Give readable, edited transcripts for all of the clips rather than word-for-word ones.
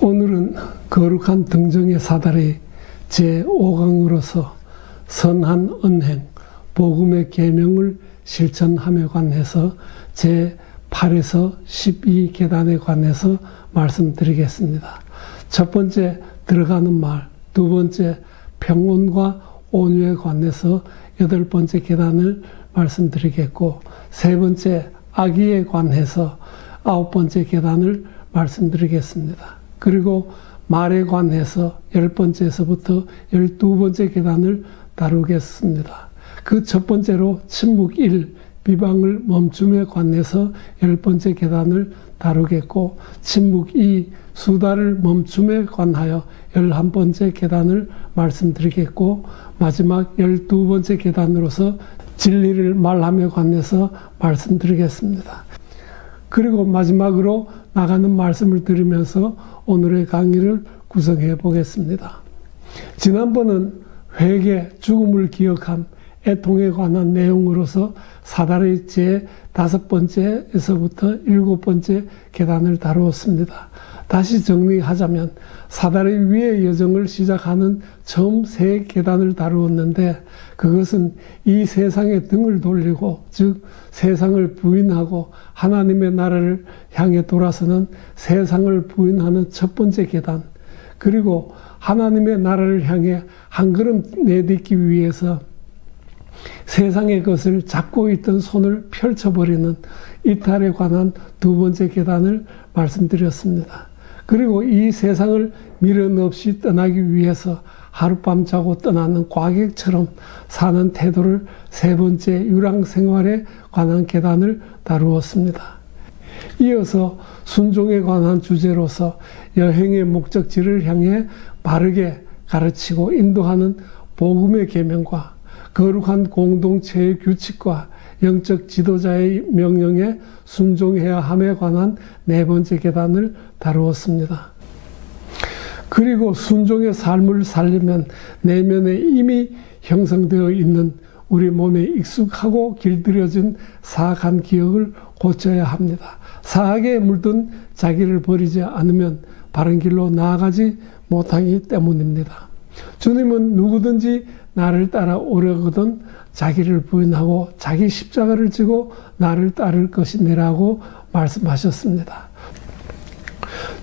오늘은 거룩한 등정의 사다리 제5강으로서 선한 언행, 복음의 계명을 실천함에 관해서 제8에서 12계단에 관해서 말씀드리겠습니다. 첫 번째 들어가는 말, 두 번째 평온과 온유에 관해서 8번째 계단을 말씀드리겠고, 세 번째 악의에 관해서 9번째 계단을 말씀드리겠습니다. 그리고 말에 관해서 10번째에서부터 12번째 계단을 다루겠습니다. 그 첫 번째로 침묵 1, 비방을 멈춤에 관해서 10번째 계단을 다루겠고, 침묵 2, 수다를 멈춤에 관하여 11번째 계단을 말씀드리겠고, 마지막 12번째 계단으로서 진리를 말함에 관해서 말씀드리겠습니다. 그리고 마지막으로 나가는 말씀을 드리면서 오늘의 강의를 구성해 보겠습니다. 지난번은 회개, 죽음을 기억함, 애통에 관한 내용으로서 사다리 제5번째에서부터 7번째 계단을 다루었습니다. 다시 정리하자면 사다리 위의 여정을 시작하는 처음 3계단을 다루었는데, 그것은 이 세상에 등을 돌리고, 즉 세상을 부인하고 하나님의 나라를 향해 돌아서는 세상을 부인하는 첫 번째 계단, 그리고 하나님의 나라를 향해 한 걸음 내딛기 위해서 세상의 것을 잡고 있던 손을 펼쳐버리는 이탈에 관한 두 번째 계단을 말씀드렸습니다. 그리고 이 세상을 미련 없이 떠나기 위해서 하룻밤 자고 떠나는 과객처럼 사는 태도를 세 번째 유랑 생활에 관한 계단을 다루었습니다. 이어서 순종에 관한 주제로서 여행의 목적지를 향해 바르게 가르치고 인도하는 복음의 계명과 거룩한 공동체의 규칙과 영적 지도자의 명령에 순종해야 함에 관한 4번째 계단을 다루었습니다. 그리고 순종의 삶을 살리면 내면에 이미 형성되어 있는 우리 몸에 익숙하고 길들여진 사악한 기억을 고쳐야 합니다. 사악에 물든 자기를 버리지 않으면 바른 길로 나아가지 못하기 때문입니다. 주님은 누구든지 나를 따라오려거든 자기를 부인하고 자기 십자가를 지고 나를 따를 것이니라고 말씀하셨습니다.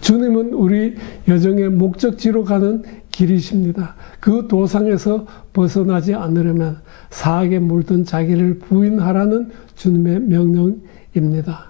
주님은 우리 여정의 목적지로 가는 길이십니다. 그 도상에서 벗어나지 않으려면 사악에 물든 자기를 부인하라는 주님의 명령입니다.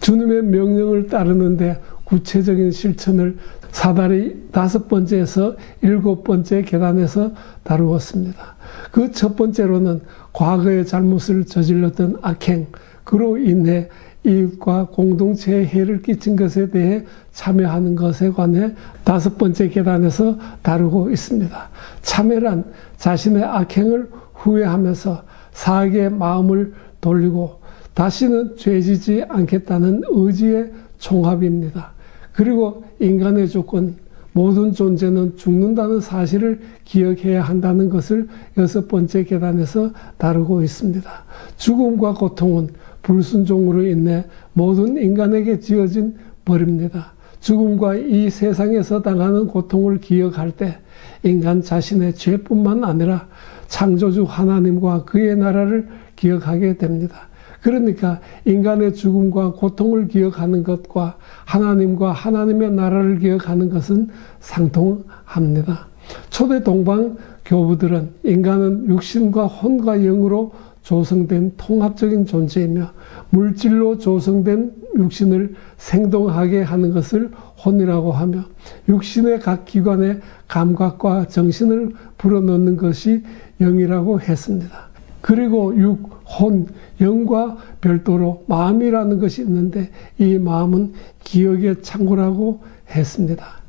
주님의 명령을 따르는데 구체적인 실천을 사다리 5번째에서 7번째 계단에서 다루었습니다. 그 첫 번째로는 과거의 잘못을 저질렀던 악행, 그로 인해 이웃과 공동체에 해를 끼친 것에 대해 참여하는 것에 관해 5번째 계단에서 다루고 있습니다. 참여란 자신의 악행을 후회하면서 사악의 마음을 돌리고 다시는 죄지지 않겠다는 의지의 총합입니다. 그리고 인간의 조건, 모든 존재는 죽는다는 사실을 기억해야 한다는 것을 6번째 계단에서 다루고 있습니다. 죽음과 고통은 불순종으로 인해 모든 인간에게 지어진 벌입니다. 죽음과 이 세상에서 당하는 고통을 기억할 때 인간 자신의 죄뿐만 아니라 창조주 하나님과 그의 나라를 기억하게 됩니다. 그러니까 인간의 죽음과 고통을 기억하는 것과 하나님과 하나님의 나라를 기억하는 것은 상통합니다. 초대 동방 교부들은 인간은 육신과 혼과 영으로 조성된 통합적인 존재이며 물질로 조성된 육신을 생동하게 하는 것을 혼이라고 하며 육신의 각 기관에 감각과 정신을 불어넣는 것이 영이라고 했습니다. 그리고 육, 혼, 영과 별도로 마음이라는 것이 있는데 이 마음은 기억의 창고라고 했습니다.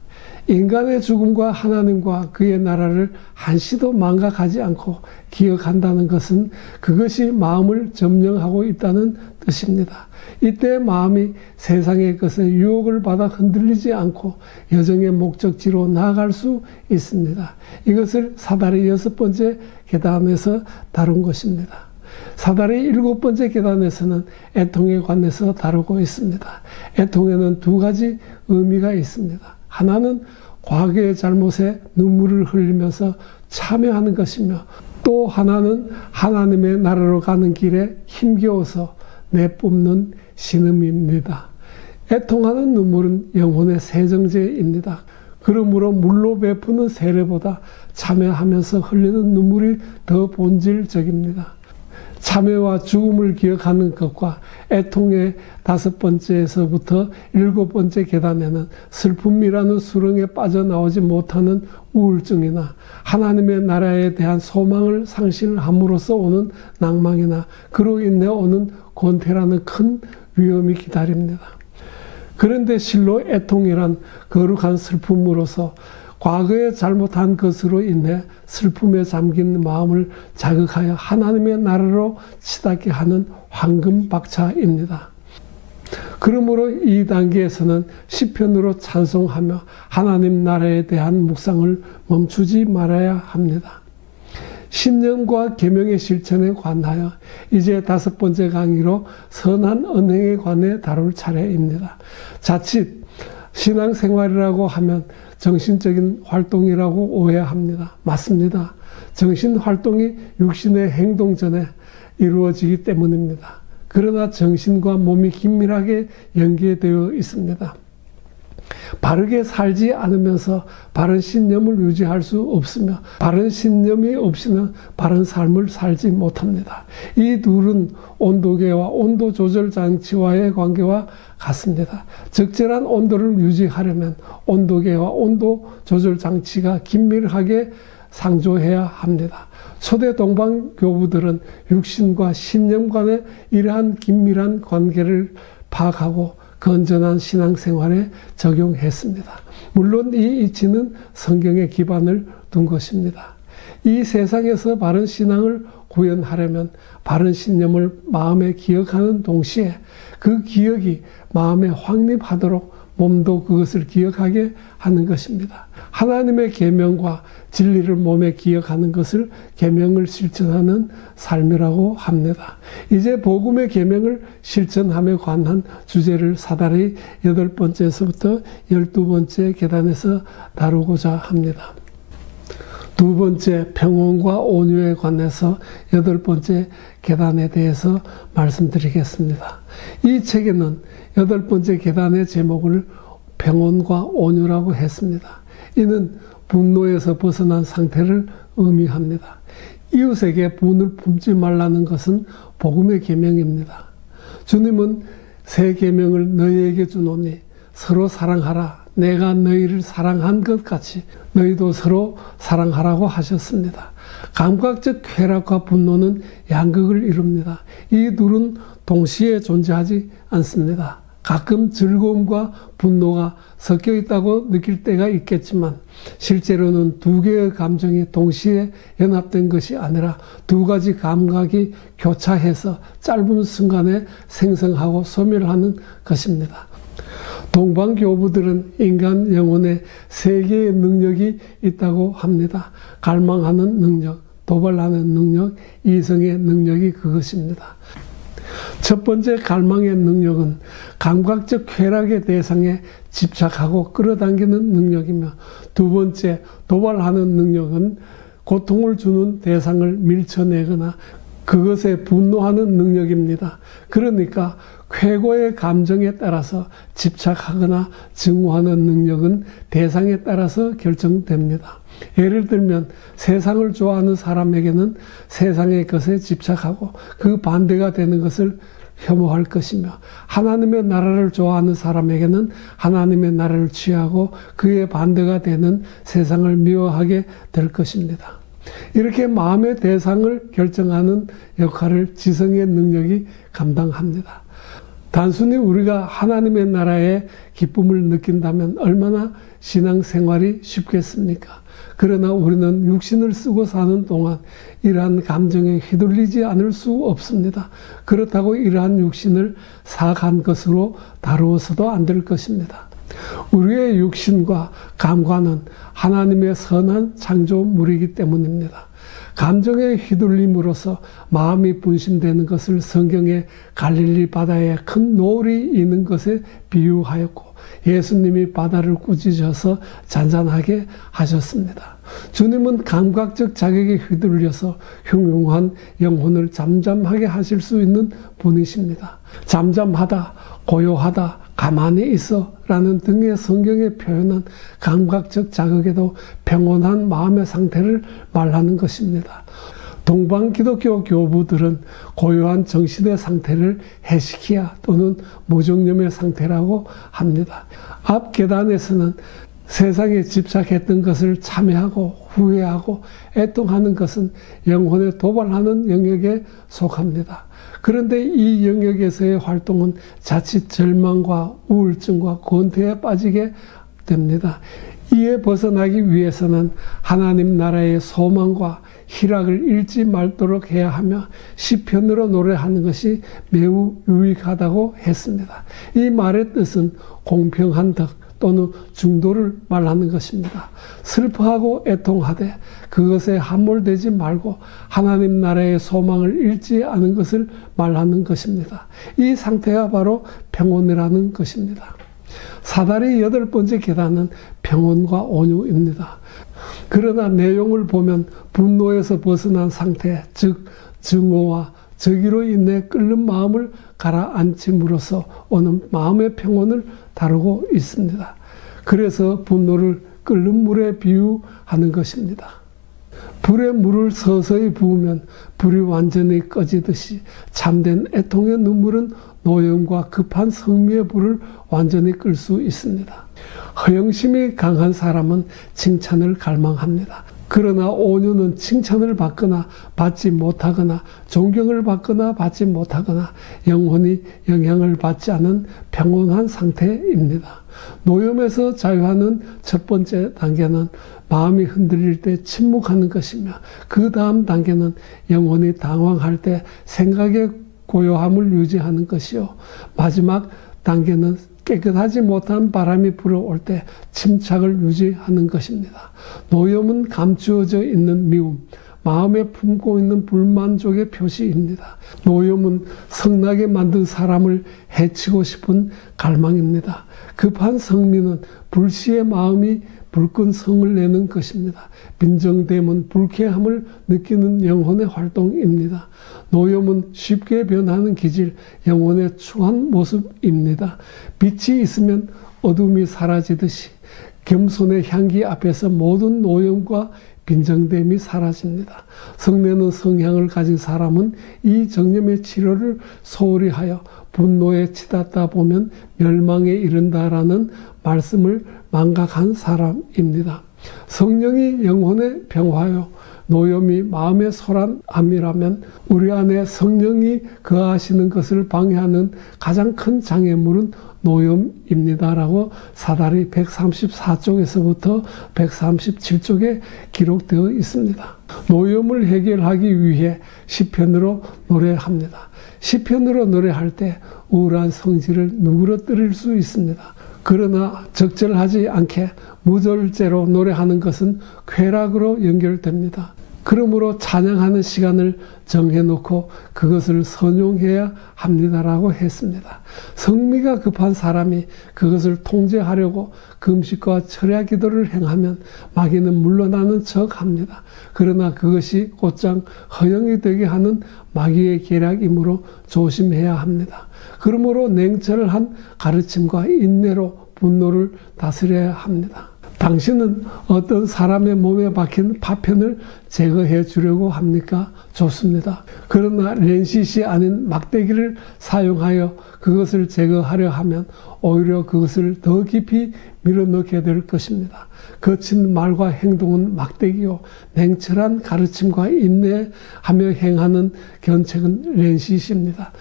인간의 죽음과 하나님과 그의 나라를 한시도 망각하지 않고 기억한다는 것은 그것이 마음을 점령하고 있다는 뜻입니다. 이때 마음이 세상의 것에 유혹을 받아 흔들리지 않고 여정의 목적지로 나아갈 수 있습니다. 이것을 사다리 6번째 계단에서 다룬 것입니다. 사다리 7번째 계단에서는 애통에 관해서 다루고 있습니다. 애통에는 2가지 의미가 있습니다. 하나는 과거의 잘못에 눈물을 흘리면서 참여하는 것이며, 또 하나는 하나님의 나라로 가는 길에 힘겨워서 내뿜는 신음입니다. 애통하는 눈물은 영혼의 세정제입니다. 그러므로 물로 베푸는 세례보다 참회하면서 흘리는 눈물이 더 본질적입니다. 참회와 죽음을 기억하는 것과 애통의 5번째에서부터 7번째 계단에는 슬픔이라는 수렁에 빠져나오지 못하는 우울증이나 하나님의 나라에 대한 소망을 상실함으로써 오는 낭망이나 그로 인해 오는 권태라는 큰 위험이 기다립니다. 그런데 실로 애통이란 거룩한 슬픔으로서 과거에 잘못한 것으로 인해 슬픔에 잠긴 마음을 자극하여 하나님의 나라로 치닫게 하는 황금 박차입니다. 그러므로 이 단계에서는 시편으로 찬송하며 하나님 나라에 대한 묵상을 멈추지 말아야 합니다. 신념과 계명의 실천에 관하여 이제 5번째 강의로 선한 언행에 관해 다룰 차례입니다. 자칫 신앙생활이라고 하면 정신적인 활동이라고 오해합니다. 맞습니다. 정신활동이 육신의 행동 전에 이루어지기 때문입니다. 그러나 정신과 몸이 긴밀하게 연계되어 있습니다. 바르게 살지 않으면서 바른 신념을 유지할 수 없으며 바른 신념이 없이는 바른 삶을 살지 못합니다. 이 둘은 온도계와 온도 조절 장치와의 관계와 같습니다. 적절한 온도를 유지하려면 온도계와 온도 조절 장치가 긴밀하게 상조해야 합니다. 초대 동방 교부들은 육신과 신념 간의 이러한 긴밀한 관계를 파악하고 건전한 신앙생활에 적용했습니다. 물론 이 이치는 성경에 기반을 둔 것입니다. 이 세상에서 바른 신앙을 구현하려면 바른 신념을 마음에 기억하는 동시에 그 기억이 마음에 확립하도록 몸도 그것을 기억하게 하는 것입니다. 하나님의 계명과 진리를 몸에 기억하는 것을 계명을 실천하는 삶이라고 합니다. 이제 복음의 계명을 실천함에 관한 주제를 사다리 8번째에서부터 12번째 계단에서 다루고자 합니다. 2번째 평온과 온유에 관해서 8번째 계단에 대해서 말씀드리겠습니다. 이 책에는 8번째 계단의 제목을 평온과 온유라고 했습니다. 이는 분노에서 벗어난 상태를 의미합니다. 이웃에게 분을 품지 말라는 것은 복음의 계명입니다. 주님은 새 계명을 너희에게 주노니 서로 사랑하라. 내가 너희를 사랑한 것 같이 너희도 서로 사랑하라고 하셨습니다. 감각적 쾌락과 분노는 양극을 이룹니다. 이 둘은 동시에 존재하지 않습니다. 가끔 즐거움과 분노가 섞여 있다고 느낄 때가 있겠지만 실제로는 두 개의 감정이 동시에 연합된 것이 아니라 두 가지 감각이 교차해서 짧은 순간에 생성하고 소멸하는 것입니다. 동방교부들은 인간 영혼에 3개의 능력이 있다고 합니다. 갈망하는 능력, 도발하는 능력, 이성의 능력이 그것입니다. 첫 번째 갈망의 능력은 감각적 쾌락의 대상에 집착하고 끌어당기는 능력이며, 두 번째 도발하는 능력은 고통을 주는 대상을 밀쳐내거나 그것에 분노하는 능력입니다. 그러니까 쾌고의 감정에 따라서 집착하거나 증오하는 능력은 대상에 따라서 결정됩니다. 예를 들면 세상을 좋아하는 사람에게는 세상의 것에 집착하고 그 반대가 되는 것을 혐오할 것이며, 하나님의 나라를 좋아하는 사람에게는 하나님의 나라를 취하고 그의 반대가 되는 세상을 미워하게 될 것입니다. 이렇게 마음의 대상을 결정하는 역할을 지성의 능력이 감당합니다. 단순히 우리가 하나님의 나라의 기쁨을 느낀다면 얼마나 신앙생활이 쉽겠습니까? 그러나 우리는 육신을 쓰고 사는 동안 이러한 감정에 휘둘리지 않을 수 없습니다. 그렇다고 이러한 육신을 사악한 것으로 다루어서도 안 될 것입니다. 우리의 육신과 감관은 하나님의 선한 창조물이기 때문입니다. 감정에 휘둘림으로써 마음이 분심되는 것을 성경에 갈릴리 바다에 큰 노을이 있는 것에 비유하였고 예수님이 바다를 꾸짖어서 잔잔하게 하셨습니다. 주님은 감각적 자격에 휘둘려서 흉흉한 영혼을 잠잠하게 하실 수 있는 분이십니다. 잠잠하다, 고요하다, 가만히 있어 라는 등의 성경에 표현한 감각적 자극에도 평온한 마음의 상태를 말하는 것입니다. 동방 기독교 교부들은 고요한 정신의 상태를 헤시키야 또는 무정념의 상태라고 합니다. 앞 계단에서는 세상에 집착했던 것을 참회하고 후회하고 애통하는 것은 영혼에 도발하는 영역에 속합니다. 그런데 이 영역에서의 활동은 자칫 절망과 우울증과 권태에 빠지게 됩니다. 이에 벗어나기 위해서는 하나님 나라의 소망과 희락을 잃지 말도록 해야 하며 시편으로 노래하는 것이 매우 유익하다고 했습니다. 이 말의 뜻은 공평한 덕 또는 중도를 말하는 것입니다. 슬퍼하고 애통하되 그것에 함몰되지 말고 하나님 나라의 소망을 잃지 않은 것을 말하는 것입니다. 이 상태가 바로 평온이라는 것입니다. 사다리 8번째 계단은 평온과 온유입니다. 그러나 내용을 보면 분노에서 벗어난 상태, 즉 증오와 저기로 인해 끓는 마음을 가라앉힘으로써 오는 마음의 평온을 다루고 있습니다. 그래서 분노를 끓는 물에 비유하는 것입니다. 불에 물을 서서히 부으면 불이 완전히 꺼지듯이 참된 애통의 눈물은 노염과 급한 성미의 불을 완전히 끌 수 있습니다. 허영심이 강한 사람은 칭찬을 갈망합니다. 그러나 온유는 칭찬을 받거나 받지 못하거나 존경을 받거나 받지 못하거나 영혼이 영향을 받지 않은 평온한 상태입니다. 노염에서 자유하는 첫 번째 단계는 마음이 흔들릴 때 침묵하는 것이며 그 다음 단계는 영혼이 당황할 때 생각의 고요함을 유지하는 것이요. 마지막 단계는 깨끗하지 못한 바람이 불어올 때 침착을 유지하는 것입니다. 노염은 감추어져 있는 미움, 마음에 품고 있는 불만족의 표시입니다. 노염은 성나게 만든 사람을 해치고 싶은 갈망입니다. 급한 성미는 불시의 마음이 불끈 성을 내는 것입니다. 빈정됨은 불쾌함을 느끼는 영혼의 활동입니다. 노염은 쉽게 변하는 기질, 영혼의 추한 모습입니다. 빛이 있으면 어둠이 사라지듯이 겸손의 향기 앞에서 모든 노염과 빈정됨이 사라집니다. 성내는 성향을 가진 사람은 이 정념의 치료를 소홀히 하여 분노에 치닫다 보면 멸망에 이른다라는 말씀을 망각한 사람입니다. 성령이 영혼의 평화요 노염이 마음의 소란함이라면 우리 안에 성령이 거하시는 것을 방해하는 가장 큰 장애물은 노염입니다라고 사다리 134쪽에서부터 137쪽에 기록되어 있습니다. 노염을 해결하기 위해 시편으로 노래합니다. 시편으로 노래할 때 우울한 성질을 누그러뜨릴 수 있습니다. 그러나 적절하지 않게 무절제로 노래하는 것은 쾌락으로 연결됩니다. 그러므로 찬양하는 시간을 정해놓고 그것을 선용해야 합니다라고 했습니다. 성미가 급한 사람이 그것을 통제하려고 금식과 철야 기도를 행하면 마귀는 물러나는 척합니다. 그러나 그것이 곧장 허영이 되게 하는 마귀의 계략이므로 조심해야 합니다. 그러므로 냉철한 가르침과 인내로 분노를 다스려야 합니다. 당신은 어떤 사람의 몸에 박힌 파편을 제거해 주려고 합니까? 좋습니다. 그러나 렌싯이 아닌 막대기를 사용하여 그것을 제거하려 하면 오히려 그것을 더 깊이 밀어넣게 될 것입니다. 거친 말과 행동은 막대기요 냉철한 가르침과 인내하며 행하는 견책은 렌싯입니다.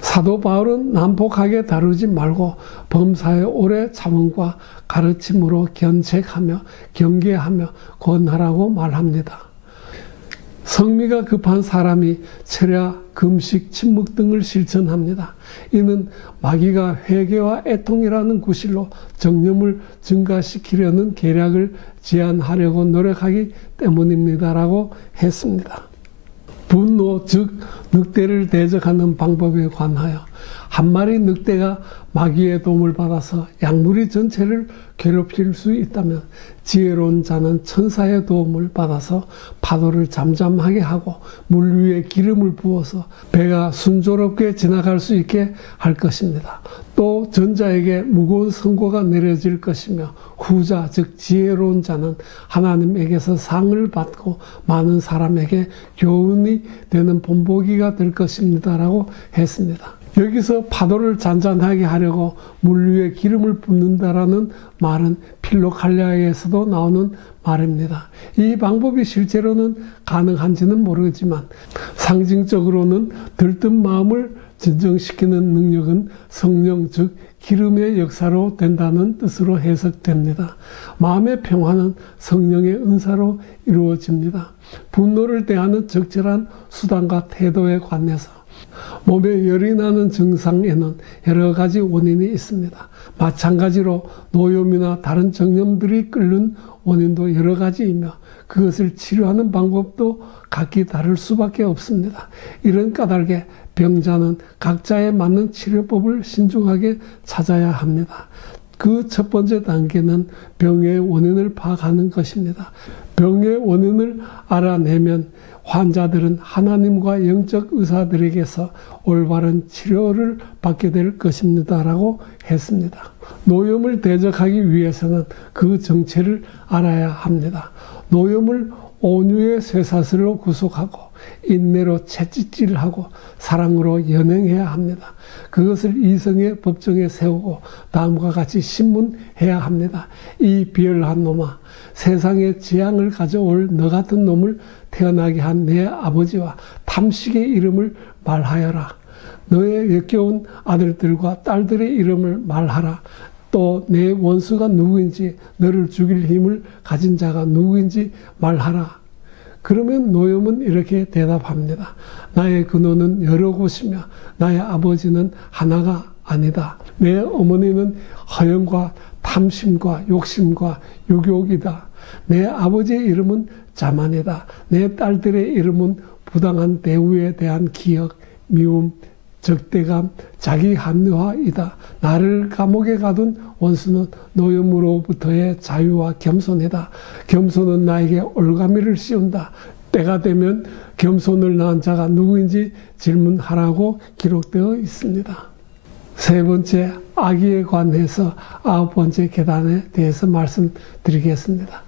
사도 바울은 난폭하게 다루지 말고 범사의 오래 참음과 가르침으로 견책하며 경계하며 권하라고 말합니다. 성미가 급한 사람이 철야, 금식, 침묵 등을 실천합니다. 이는 마귀가 회개와 애통이라는 구실로 정념을 증가시키려는 계략을 제한하려고 노력하기 때문입니다라고 했습니다. 분노, 즉 늑대를 대적하는 방법에 관하여 한 마리 늑대가 마귀의 도움을 받아서 양무리 전체를 괴롭힐 수 있다면 지혜로운 자는 천사의 도움을 받아서 파도를 잠잠하게 하고 물 위에 기름을 부어서 배가 순조롭게 지나갈 수 있게 할 것입니다. 또 전자에게 무거운 선고가 내려질 것이며 후자 즉 지혜로운 자는 하나님에게서 상을 받고 많은 사람에게 교훈이 되는 본보기가 될 것입니다라고 했습니다. 여기서 파도를 잔잔하게 하려고 물 위에 기름을 붓는다라는 말은 필로칼리아에서도 나오는 말입니다. 이 방법이 실제로는 가능한지는 모르지만 상징적으로는 들뜬 마음을 진정시키는 능력은 성령 즉 기름의 역사로 된다는 뜻으로 해석됩니다. 마음의 평화는 성령의 은사로 이루어집니다. 분노를 대하는 적절한 수단과 태도에 관해서 몸에 열이 나는 증상에는 여러 가지 원인이 있습니다. 마찬가지로 노염이나 다른 정념들이 끓는 원인도 여러 가지이며 그것을 치료하는 방법도 각기 다를 수밖에 없습니다. 이런 까닭에 병자는 각자에 맞는 치료법을 신중하게 찾아야 합니다. 그 첫 번째 단계는 병의 원인을 파악하는 것입니다. 병의 원인을 알아내면 환자들은 하나님과 영적 의사들에게서 올바른 치료를 받게 될 것입니다라고 했습니다. 노염을 대적하기 위해서는 그 정체를 알아야 합니다. 노염을 온유의 쇠사슬로 구속하고 인내로 채찍질하고 사랑으로 연행해야 합니다. 그것을 이성의 법정에 세우고 다음과 같이 신문해야 합니다. 이 비열한 놈아, 세상에 재앙을 가져올 너 같은 놈을 태어나게 한 내 아버지와 탐식의 이름을 말하여라. 너의 역겨운 아들들과 딸들의 이름을 말하라. 또 내 원수가 누구인지 너를 죽일 힘을 가진 자가 누구인지 말하라. 그러면 노염은 이렇게 대답합니다. 나의 근원은 여러 곳이며 나의 아버지는 하나가 아니다. 내 어머니는 허영과 탐심과 욕심과 유욕이다. 내 아버지의 이름은 자만이다. 내 딸들의 이름은 부당한 대우에 대한 기억, 미움, 적대감, 자기 합리화이다. 나를 감옥에 가둔 원수는 노염으로부터의 자유와 겸손이다. 겸손은 나에게 올가미를 씌운다. 때가 되면 겸손을 낳은 자가 누구인지 질문하라고 기록되어 있습니다. 세 번째, 악의에 관해서 9번째 계단에 대해서 말씀드리겠습니다.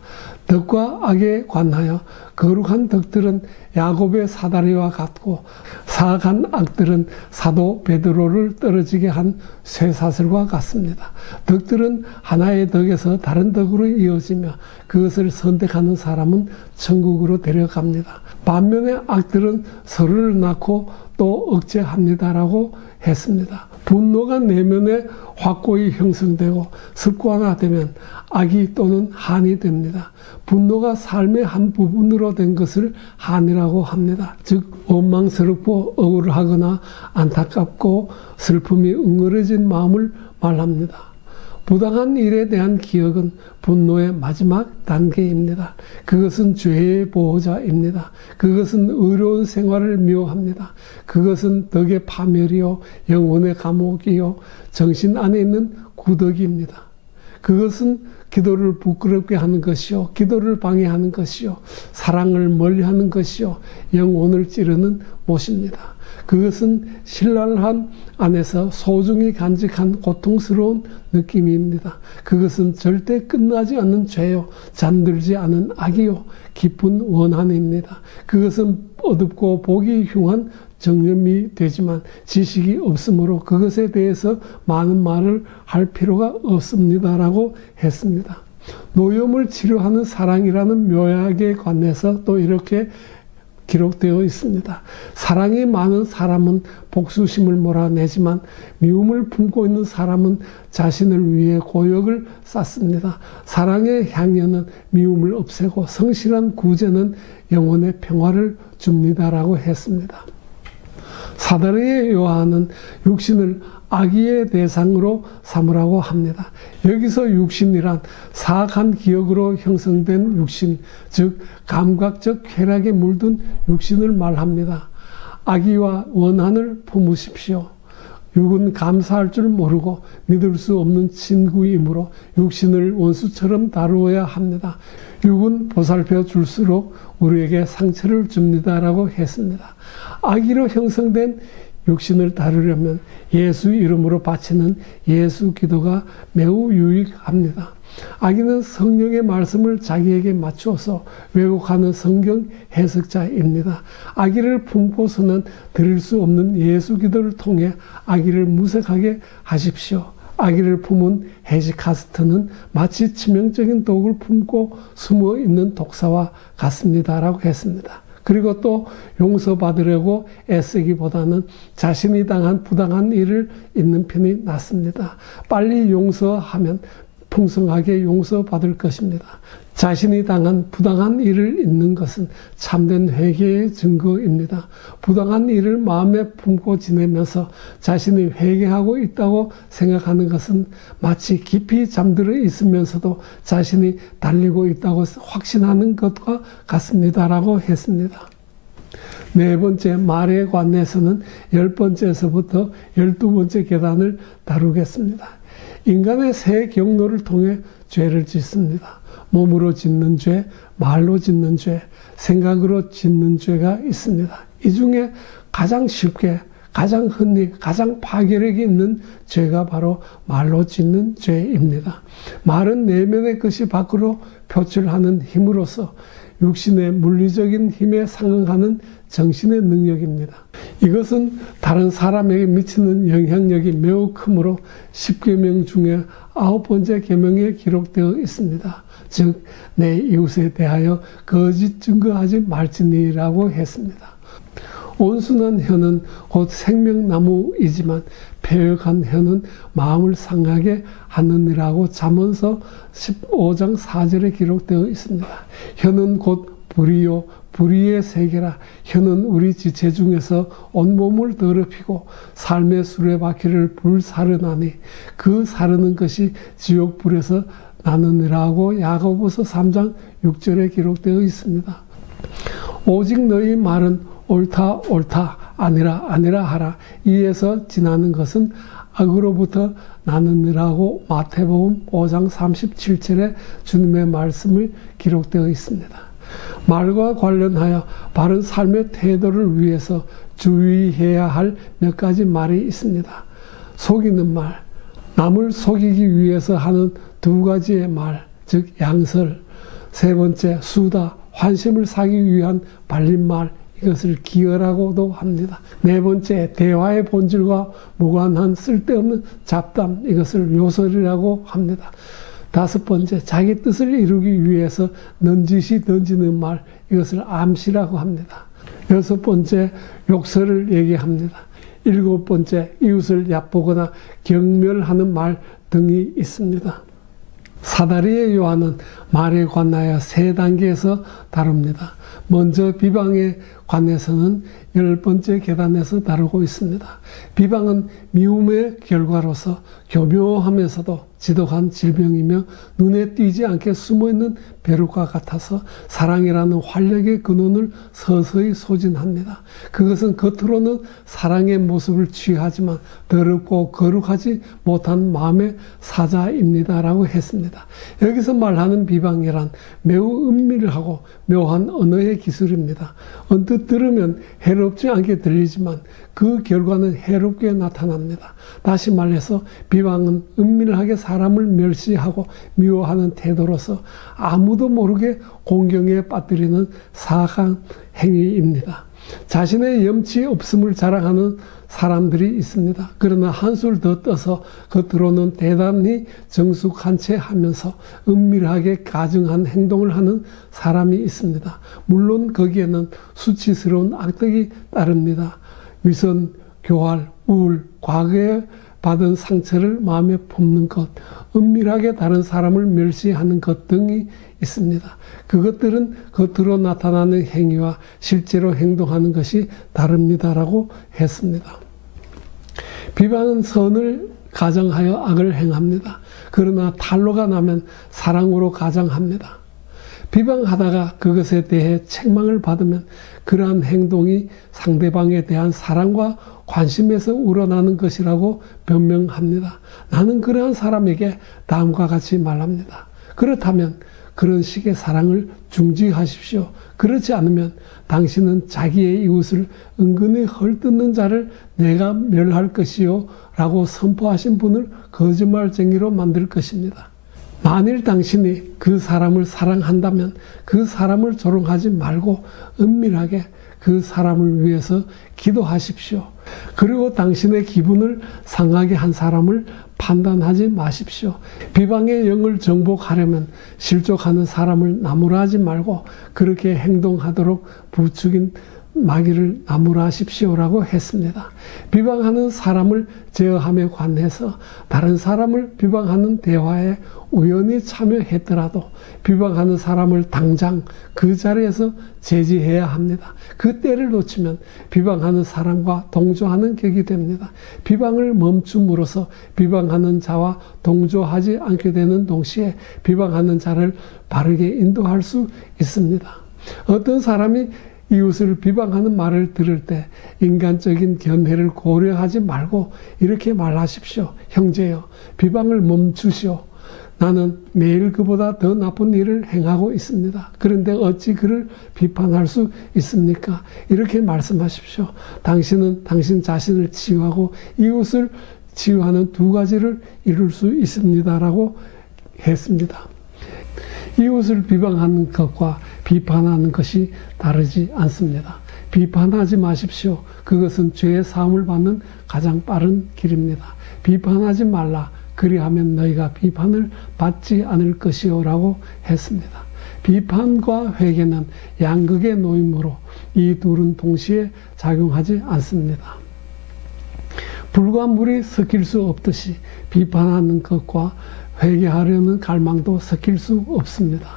덕과 악에 관하여 거룩한 덕들은 야곱의 사다리와 같고 사악한 악들은 사도 베드로를 떨어지게 한 쇠사슬과 같습니다. 덕들은 하나의 덕에서 다른 덕으로 이어지며 그것을 선택하는 사람은 천국으로 데려갑니다. 반면에 악들은 서로를 낳고 또 억제합니다라고 했습니다. 분노가 내면에 확고히 형성되고 습관화되면 악이 또는 한이 됩니다. 분노가 삶의 한 부분으로 된 것을 한이라고 합니다. 즉 원망스럽고 억울하거나 안타깝고 슬픔이 응어려진 마음을 말합니다. 부당한 일에 대한 기억은 분노의 마지막 단계입니다. 그것은 죄의 보호자입니다. 그것은 의로운 생활을 미워합니다. 그것은 덕의 파멸이요 영혼의 감옥이요 정신 안에 있는 구덕입니다. 그것은 기도를 부끄럽게 하는 것이요 기도를 방해하는 것이요 사랑을 멀리하는 것이요 영혼을 찌르는 못입니다. 그것은 신랄한 안에서 소중히 간직한 고통스러운 느낌입니다. 그것은 절대 끝나지 않는 죄요 잠들지 않은 악이요 깊은 원한입니다. 그것은 어둡고 보기 흉한 정념이 되지만 지식이 없으므로 그것에 대해서 많은 말을 할 필요가 없습니다라고 했습니다. 노염을 치료하는 사랑이라는 묘약에 관해서 또 이렇게 기록되어 있습니다. 사랑이 많은 사람은 복수심을 몰아내지만 미움을 품고 있는 사람은 자신을 위해 고역을 쌓습니다. 사랑의 향연은 미움을 없애고 성실한 구제는 영혼의 평화를 줍니다라고 했습니다. 사다리의 요한은 육신을 악의의 대상으로 삼으라고 합니다. 여기서 육신이란 사악한 기억으로 형성된 육신, 즉 감각적 쾌락에 물든 육신을 말합니다. 악의와 원한을 품으십시오. 육은 감사할 줄 모르고 믿을 수 없는 친구이므로 육신을 원수처럼 다루어야 합니다. 육은 보살펴 줄수록 우리에게 상처를 줍니다라고 했습니다. 악의로 형성된 육신을 다루려면 예수 이름으로 바치는 예수 기도가 매우 유익합니다. 악의는 성령의 말씀을 자기에게 맞추어서 왜곡하는 성경 해석자입니다. 악의를 품고서는 드릴 수 없는 예수 기도를 통해 악의를 무색하게 하십시오. 악의를 품은 헤지카스트는 마치 치명적인 독을 품고 숨어 있는 독사와 같습니다라고 했습니다. 그리고 또 용서받으려고 애쓰기보다는 자신이 당한 부당한 일을 잊는 편이 낫습니다. 빨리 용서하면 풍성하게 용서받을 것입니다. 자신이 당한 부당한 일을 잊는 것은 참된 회개의 증거입니다. 부당한 일을 마음에 품고 지내면서 자신이 회개하고 있다고 생각하는 것은 마치 깊이 잠들어 있으면서도 자신이 달리고 있다고 확신하는 것과 같습니다라고 했습니다. 네 번째, 말에 관해서는 10번째에서부터 12번째 계단을 다루겠습니다. 인간의 세 경로를 통해 죄를 짓습니다. 몸으로 짓는 죄, 말로 짓는 죄, 생각으로 짓는 죄가 있습니다. 이 중에 가장 쉽게, 가장 흔히, 가장 파괴력이 있는 죄가 바로 말로 짓는 죄입니다. 말은 내면의 것이 밖으로 표출하는 힘으로써 육신의 물리적인 힘에 상응하는 정신의 능력입니다. 이것은 다른 사람에게 미치는 영향력이 매우 크므로 10계명 중에 9번째 계명에 기록되어 있습니다. 즉, 내 이웃에 대하여 거짓 증거하지 말지니라고 했습니다. 온순한 혀는 곧 생명나무이지만 패역한 혀는 마음을 상하게 하느니라고 잠언서 15장 4절에 기록되어 있습니다. 혀는 곧 불이요 불의의 세계라. 혀는 우리 지체 중에서 온몸을 더럽히고 삶의 수레바퀴를 불사르나니 그 사르는 것이 지옥불에서 나느니라고 야고보서 3장 6절에 기록되어 있습니다. 오직 너희 말은 옳다 옳다 아니라 하라. 이에서 지나는 것은 악으로부터 나느니라고 마태복음 5장 37절에 주님의 말씀을 기록되어 있습니다. 말과 관련하여 바른 삶의 태도를 위해서 주의해야 할 몇 가지 말이 있습니다. 속이는 말, 남을 속이기 위해서 하는 두 가지의 말, 즉 양설. 세 번째, 수다, 환심을 사기 위한 발림말, 이것을 기어라고도 합니다. 네 번째, 대화의 본질과 무관한 쓸데없는 잡담, 이것을 요설이라고 합니다. 다섯 번째, 자기 뜻을 이루기 위해서 넌지시 던지는 말, 이것을 암시라고 합니다. 여섯 번째, 욕설을 얘기합니다. 일곱 번째, 이웃을 얕보거나 경멸하는 말 등이 있습니다. 사다리의 요한은 말에 관하여 세 단계에서 다룹니다. 먼저 비방에 관해서는 10번째 계단에서 다루고 있습니다. 비방은 미움의 결과로서 교묘하면서도 지독한 질병이며 눈에 띄지 않게 숨어있는 벼룩과 같아서 사랑이라는 활력의 근원을 서서히 소진합니다. 그것은 겉으로는 사랑의 모습을 취하지만 더럽고 거룩하지 못한 마음의 사자입니다라고 했습니다. 여기서 말하는 비방이란 매우 은밀하고 묘한 언어의 기술입니다. 언뜻 들으면 해롭지 않게 들리지만 그 결과는 해롭게 나타납니다. 다시 말해서 비방은 은밀하게 사람을 멸시하고 미워하는 태도로서 아무도 모르게 공경에 빠뜨리는 사악한 행위입니다. 자신의 염치 없음을 자랑하는 사람들이 있습니다. 그러나 한술 더 떠서 겉으로는 대단히 정숙한 채 하면서 은밀하게 가증한 행동을 하는 사람이 있습니다. 물론 거기에는 수치스러운 악덕이 따릅니다. 위선, 교활, 우울, 과거에 받은 상처를 마음에 품는 것, 은밀하게 다른 사람을 멸시하는 것 등이 있습니다. 그것들은 겉으로 나타나는 행위와 실제로 행동하는 것이 다릅니다라고 했습니다. 비방은 선을 가정하여 악을 행합니다. 그러나 탄로가 나면 사랑으로 가정합니다. 비방하다가 그것에 대해 책망을 받으면 그러한 행동이 상대방에 대한 사랑과 관심에서 우러나는 것이라고 변명합니다. 나는 그러한 사람에게 다음과 같이 말합니다. 그렇다면 그런 식의 사랑을 중지하십시오. 그렇지 않으면 당신은 자기의 이웃을 은근히 헐뜯는 자를 내가 멸할 것이요 라고 선포하신 분을 거짓말쟁이로 만들 것입니다. 만일 당신이 그 사람을 사랑한다면 그 사람을 조롱하지 말고 은밀하게 그 사람을 위해서 기도하십시오. 그리고 당신의 기분을 상하게 한 사람을 판단하지 마십시오. 비방의 영을 정복하려면 실족하는 사람을 나무라하지 말고 그렇게 행동하도록 부추긴 마귀를 나무라하십시오라고 했습니다. 비방하는 사람을 제어함에 관해서 다른 사람을 비방하는 대화에 우연히 참여했더라도 비방하는 사람을 당장 그 자리에서 제지해야 합니다. 그 때를 놓치면 비방하는 사람과 동조하는 격이 됩니다. 비방을 멈춤으로써 비방하는 자와 동조하지 않게 되는 동시에 비방하는 자를 바르게 인도할 수 있습니다. 어떤 사람이 이웃을 비방하는 말을 들을 때 인간적인 견해를 고려하지 말고 이렇게 말하십시오. 형제여, 비방을 멈추시오. 나는 매일 그보다 더 나쁜 일을 행하고 있습니다. 그런데 어찌 그를 비판할 수 있습니까? 이렇게 말씀하십시오. 당신은 당신 자신을 치유하고 이웃을 치유하는 두 가지를 이룰 수 있습니다라고 했습니다. 이웃을 비방하는 것과 비판하는 것이 다르지 않습니다. 비판하지 마십시오. 그것은 죄의 사함을 받는 가장 빠른 길입니다. 비판하지 말라. 그리하면 너희가 비판을 받지 않을 것이요 라고 했습니다. 비판과 회개는 양극의 노임으로 이 둘은 동시에 작용하지 않습니다. 불과 물이 섞일 수 없듯이 비판하는 것과 회개하려는 갈망도 섞일 수 없습니다.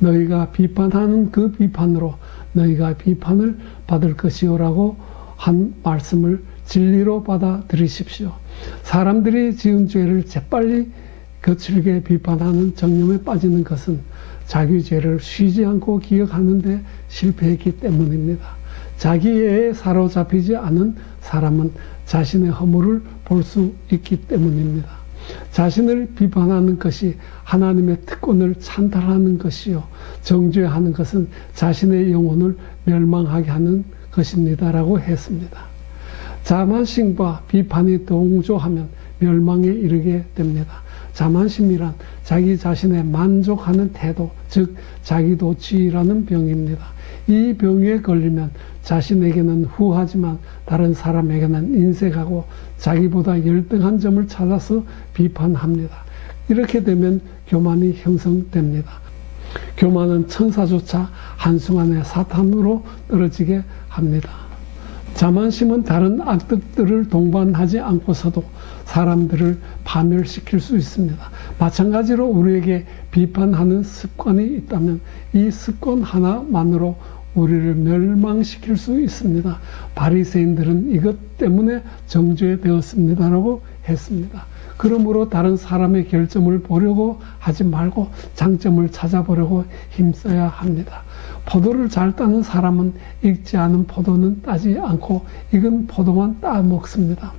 너희가 비판하는 그 비판으로 너희가 비판을 받을 것이요라고 한 말씀을 진리로 받아들이십시오. 사람들이 지은 죄를 재빨리 거칠게 비판하는 정념에 빠지는 것은 자기 죄를 쉬지 않고 기억하는 데 실패했기 때문입니다. 자기애에 사로잡히지 않은 사람은 자신의 허물을 볼 수 있기 때문입니다. 자신을 비판하는 것이 하나님의 특권을 찬탈하는 것이요, 정죄하는 것은 자신의 영혼을 멸망하게 하는 것입니다라고 했습니다. 자만심과 비판이 동조하면 멸망에 이르게 됩니다. 자만심이란 자기 자신에 만족하는 태도, 즉 자기도취라는 병입니다. 이 병에 걸리면 자신에게는 후하지만 다른 사람에게는 인색하고 자기보다 열등한 점을 찾아서 비판합니다. 이렇게 되면 교만이 형성됩니다. 교만은 천사조차 한순간에 사탄으로 떨어지게 합니다. 자만심은 다른 악덕들을 동반하지 않고서도 사람들을 파멸시킬 수 있습니다. 마찬가지로 우리에게 비판하는 습관이 있다면 이 습관 하나만으로 우리를 멸망시킬 수 있습니다. 바리새인들은 이것 때문에 정죄되었습니다라고 했습니다. 그러므로 다른 사람의 결점을 보려고 하지 말고 장점을 찾아보려고 힘써야 합니다. 포도를 잘 따는 사람은 익지 않은 포도는 따지 않고 익은 포도만 따 먹습니다.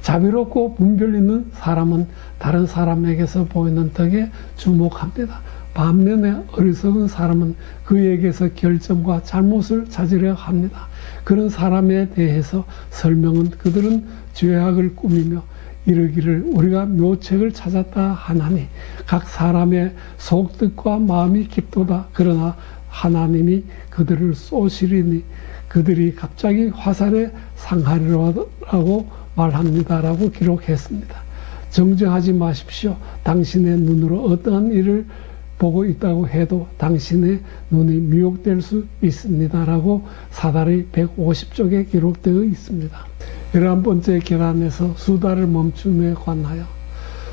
자비롭고 분별 있는 사람은 다른 사람에게서 보이는 덕에 주목합니다. 반면에 어리석은 사람은 그에게서 결점과 잘못을 찾으려 합니다. 그런 사람에 대해서 설명은 그들은 죄악을 꾸미며 이르기를 우리가 묘책을 찾았다 하나니 각 사람의 속뜻과 마음이 깊도다. 그러나 하나님이 그들을 쏘시리니 그들이 갑자기 화살에 상하리라고 말합니다라고 기록했습니다. 정죄하지 마십시오. 당신의 눈으로 어떠한 일을 보고 있다고 해도 당신의 눈이 미혹될 수 있습니다. 라고 사다리 150쪽에 기록되어 있습니다. 11번째 계단에서 수다를 멈춤에 관하여,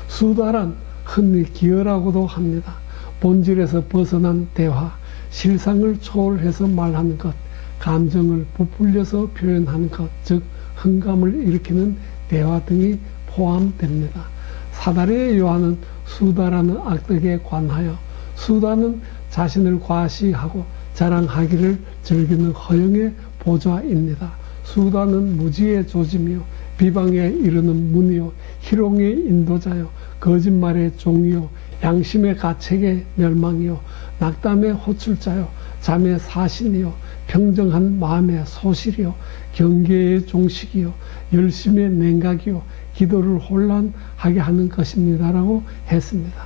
수다란 흔히 기어라고도 합니다. 본질에서 벗어난 대화, 실상을 초월해서 말하는 것, 감정을 부풀려서 표현하는 것, 즉 흥감을 일으키는 대화 등이 포함됩니다. 사다리의 요한은 수다라는 악덕에 관하여, 수다는 자신을 과시하고 자랑하기를 즐기는 허영의 보좌입니다. 수다는 무지의 조짐이요, 비방에 이르는 문이요, 희롱의 인도자요, 거짓말의 종이요, 양심의 가책의 멸망이요, 낙담의 호출자요, 잠의 사신이요, 평정한 마음의 소실이요, 경계의 종식이요, 열심의 냉각이요, 기도를 혼란하게 하는 것입니다라고 했습니다.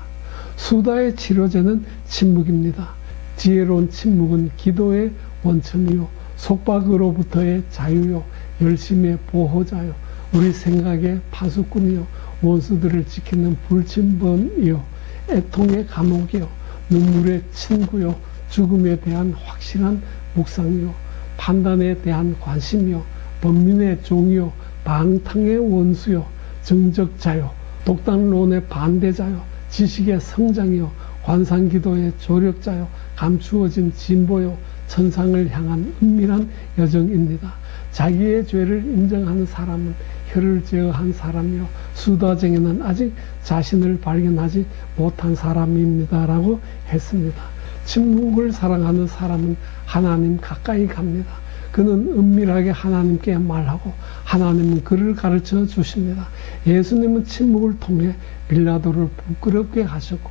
수다의 치료제는 침묵입니다. 지혜로운 침묵은 기도의 원천이요, 속박으로부터의 자유요, 열심의 보호자요, 우리 생각의 파수꾼이요, 원수들을 지키는 불침범이요, 애통의 감옥이요, 눈물의 친구요, 죽음에 대한 확실한 묵상이요, 판단에 대한 관심이요, 범민의 종이요, 방탕의 원수요, 정적자요, 독단론의 반대자요, 지식의 성장이요, 관상기도의 조력자요, 감추어진 진보요, 천상을 향한 은밀한 여정입니다. 자기의 죄를 인정하는 사람은 혀를 제어한 사람이요, 수다쟁이는 아직 자신을 발견하지 못한 사람입니다. 라고 했습니다. 침묵을 사랑하는 사람은 하나님 가까이 갑니다. 그는 은밀하게 하나님께 말하고 하나님은 그를 가르쳐 주십니다. 예수님은 침묵을 통해 빌라도를 부끄럽게 하셨고,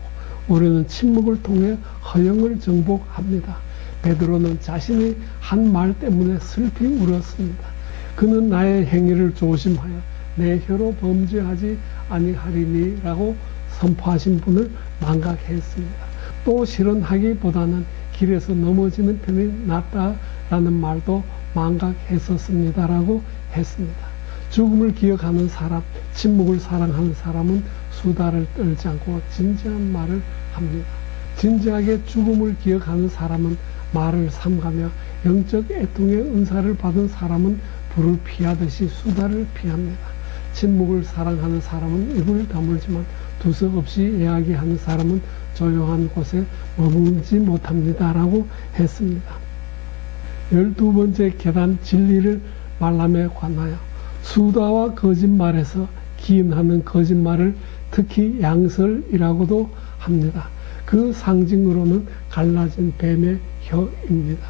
우리는 침묵을 통해 허영을 정복합니다. 베드로는 자신의 한 말 때문에 슬피 울었습니다. 그는 나의 행위를 조심하여 내 혀로 범죄하지 아니하리니 라고 선포하신 분을 망각했습니다. 또 실언하기보다는 길에서 넘어지는 편이 낫다라는 말도 망각했었습니다. 라고 했습니다. 죽음을 기억하는 사람, 침묵을 사랑하는 사람은 수다를 떨지 않고 진지한 말을 합니다. 진지하게 죽음을 기억하는 사람은 말을 삼가며 영적 애통의 은사를 받은 사람은 불을 피하듯이 수다를 피합니다. 침묵을 사랑하는 사람은 입을 다물지만 두서없이 이야기하는 사람은 조용한 곳에 머물지 못합니다. 라고 했습니다. 12번째 계단, 진리를 말함에 관하여, 수다와 거짓말에서 기인하는 거짓말을 특히 양설이라고도 합니다. 그 상징으로는 갈라진 뱀의 혀입니다.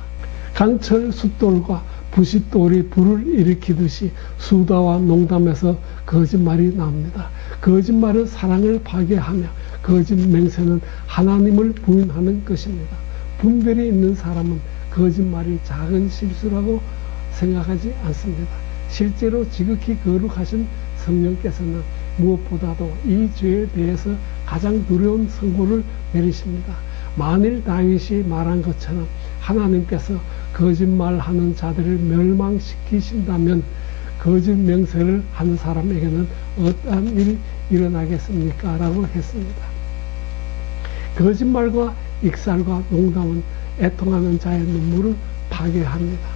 강철 숫돌과 부싯돌이 불을 일으키듯이 수다와 농담에서 거짓말이 나옵니다. 거짓말은 사랑을 파괴하며 거짓 맹세는 하나님을 부인하는 것입니다. 분별이 있는 사람은 거짓말이 작은 실수라고 생각하지 않습니다. 실제로 지극히 거룩하신 성령께서는 무엇보다도 이 죄에 대해서 가장 두려운 선고를 내리십니다. 만일 다윗이 말한 것처럼 하나님께서 거짓말하는 자들을 멸망시키신다면 거짓 맹세를 하는 사람에게는 어떠한 일이 일어나겠습니까? 라고 했습니다. 거짓말과 익살과 농담은 애통하는 자의 눈물을 파괴합니다.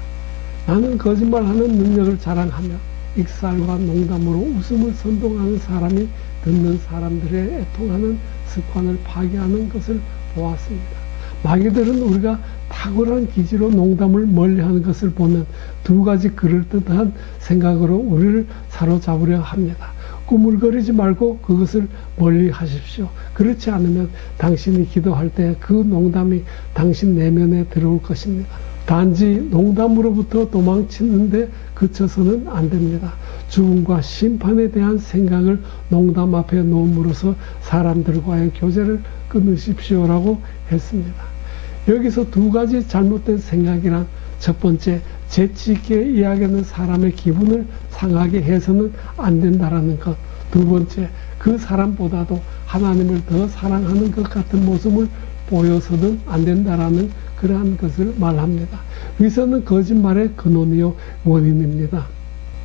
나는 거짓말하는 능력을 자랑하며 익살과 농담으로 웃음을 선동하는 사람이 듣는 사람들의 애통하는 습관을 파괴하는 것을 보았습니다. 마귀들은 우리가 탁월한 기지로 농담을 멀리하는 것을 보면 두 가지 그럴듯한 생각으로 우리를 사로잡으려 합니다. 꾸물거리지 말고 그것을 멀리 하십시오. 그렇지 않으면 당신이 기도할 때 그 농담이 당신 내면에 들어올 것입니다. 단지 농담으로부터 도망치는데 그쳐서는 안 됩니다. 죽음과 심판에 대한 생각을 농담 앞에 놓음으로써 사람들과의 교제를 끊으십시오라고 했습니다. 여기서 두 가지 잘못된 생각이란, 첫 번째, 재치 있게 이야기하는 사람의 기분을 상하게 해서는 안 된다라는 것. 두 번째, 그 사람보다도 하나님을 더 사랑하는 것 같은 모습을 보여서는 안 된다라는 그러한 것을 말합니다. 위선은 거짓말의 근원이요 원인입니다.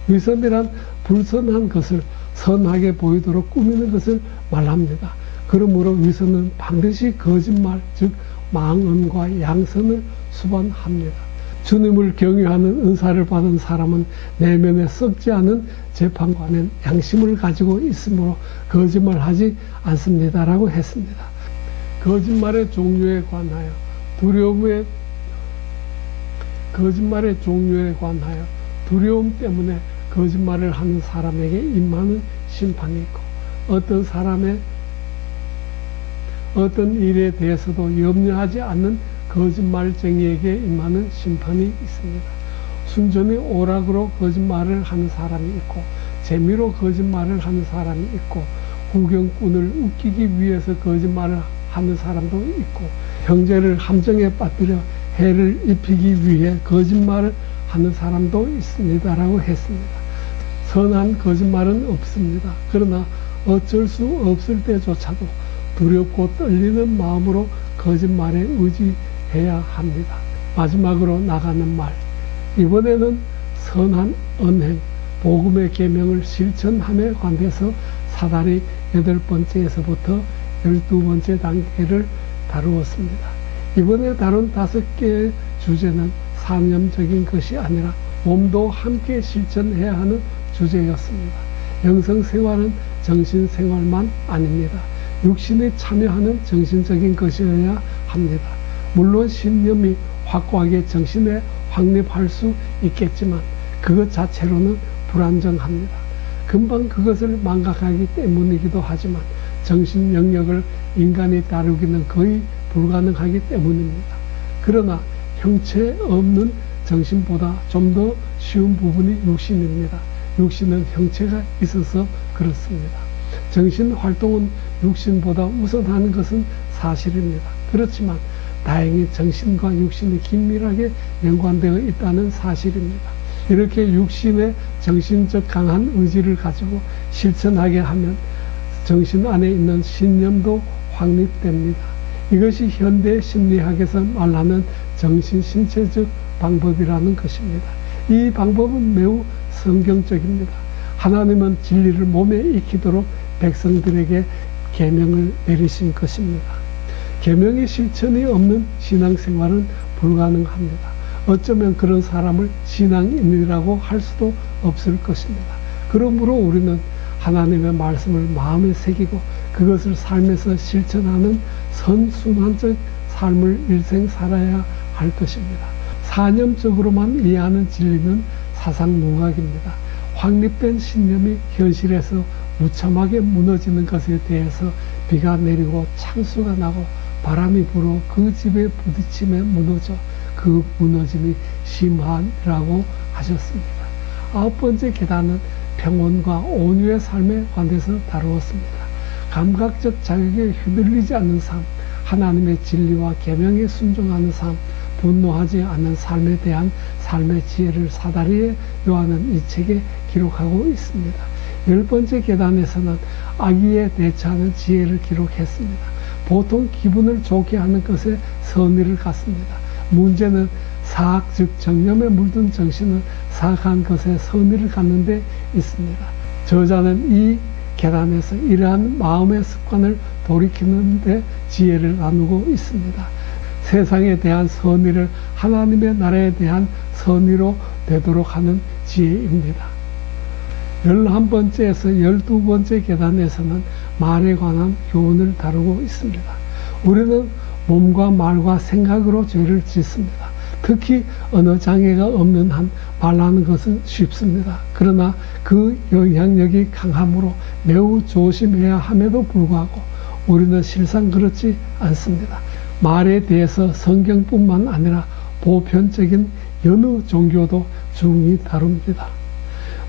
위선이란 불선한 것을 선하게 보이도록 꾸미는 것을 말합니다. 그러므로 위선은 반드시 거짓말, 즉 망언과 양선을 수반합니다. 주님을 경외하는 은사를 받은 사람은 내면에 썩지 않은 재판관은 양심을 가지고 있으므로 거짓말하지 않습니다라고 했습니다. 거짓말의 종류에 관하여 두려움 때문에 거짓말을 하는 사람에게 임하는 심판이 있고, 어떤 일에 대해서도 염려하지 않는 거짓말쟁이에게 임하는 심판이 있습니다. 순전히 오락으로 거짓말을 하는 사람이 있고, 재미로 거짓말을 하는 사람이 있고, 구경꾼을 웃기기 위해서 거짓말을 하는 사람도 있고, 형제를 함정에 빠뜨려 해를 입히기 위해 거짓말을 하는 사람도 있습니다라고 했습니다. 선한 거짓말은 없습니다. 그러나 어쩔 수 없을 때조차도 두렵고 떨리는 마음으로 거짓말에 의지해야 합니다. 마지막으로 나가는 말, 이번에는 선한 언행, 복음의 계명을 실천함에 관해서 사다리 8번째에서부터 12번째 단계를 다루었습니다. 이번에 다룬 5개의 주제는 산념적인 것이 아니라 몸도 함께 실천해야 하는 주제였습니다. 영성생활은 정신생활만 아닙니다. 육신이 참여하는 정신적인 것이어야 합니다. 물론 신념이 확고하게 정신에 확립할 수 있겠지만 그것 자체로는 불안정합니다. 금방 그것을 망각하기 때문이기도 하지만 정신 영역을 인간이 다루기는 거의 불가능하기 때문입니다. 그러나 형체 없는 정신보다 좀 더 쉬운 부분이 육신입니다. 육신은 형체가 있어서 그렇습니다. 정신 활동은 육신보다 우선하는 것은 사실입니다. 그렇지만 다행히 정신과 육신이 긴밀하게 연관되어 있다는 사실입니다. 이렇게 육신의 정신적 강한 의지를 가지고 실천하게 하면 정신 안에 있는 신념도 확립됩니다. 이것이 현대 심리학에서 말하는 정신신체적 방법이라는 것입니다. 이 방법은 매우 성경적입니다. 하나님은 진리를 몸에 익히도록 백성들에게 계명을 내리신 것입니다. 계명의 실천이 없는 신앙생활은 불가능합니다. 어쩌면 그런 사람을 신앙인이라고 할 수도 없을 것입니다. 그러므로 우리는 하나님의 말씀을 마음에 새기고 그것을 삶에서 실천하는 선순환적 삶을 일생 살아야 할 것입니다. 사념적으로만 이해하는 진리는 사상무각입니다. 확립된 신념이 현실에서 무참하게 무너지는 것에 대해서 비가 내리고 창수가 나고 바람이 불어 그 집에 부딪힘에 무너져 그 무너짐이 심하라고 하셨습니다. 9번째 계단은 평온과 온유의 삶에 관해서 다루었습니다. 감각적 자극에 휘둘리지 않는 삶, 하나님의 진리와 계명에 순종하는 삶, 분노하지 않는 삶에 대한 삶의 지혜를 사다리에 요하는 이 책에 기록하고 있습니다. 10번째 계단에서는 악의에 대처하는 지혜를 기록했습니다. 보통 기분을 좋게 하는 것에 선의를 갖습니다. 문제는 사악, 즉 정념에 물든 정신은 사악한 것에 선의를 갖는 데 있습니다. 저자는 이 계단에서 이러한 마음의 습관을 돌이키는 데 지혜를 나누고 있습니다. 세상에 대한 선의를 하나님의 나라에 대한 선의로 되도록 하는 지혜입니다. 11번째에서 12번째 계단에서는 말에 관한 교훈을 다루고 있습니다. 우리는 몸과 말과 생각으로 죄를 짓습니다. 특히 언어 장애가 없는 한 말하는 것은 쉽습니다. 그러나 그 영향력이 강하므로 매우 조심해야 함에도 불구하고 우리는 실상 그렇지 않습니다. 말에 대해서 성경뿐만 아니라 보편적인 여느 종교도 중히 다룹니다.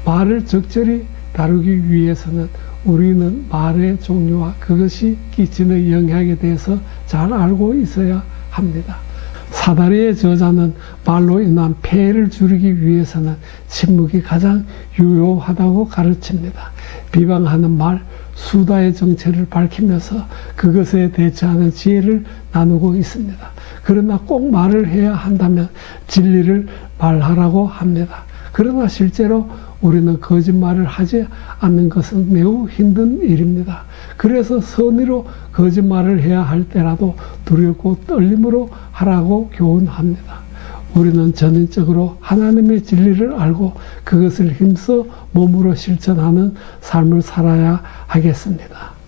말을 적절히 다루기 위해서는 우리는 말의 종류와 그것이 끼치는 영향에 대해서 잘 알고 있어야 합니다. 사다리의 저자는 말로 인한 폐해를 줄이기 위해서는 침묵이 가장 유효하다고 가르칩니다. 비방하는 말, 수다의 정체를 밝히면서 그것에 대처하는 지혜를 나누고 있습니다. 그러나 꼭 말을 해야 한다면 진리를 말하라고 합니다. 그러나 실제로 우리는 거짓말을 하지 않는 것은 매우 힘든 일입니다. 그래서 선의로 거짓말을 해야 할 때라도 두렵고 떨림으로 하라고 교훈합니다. 우리는 전인적으로 하나님의 진리를 알고 그것을 힘써 몸으로 실천하는 삶을 살아야 하겠습니다.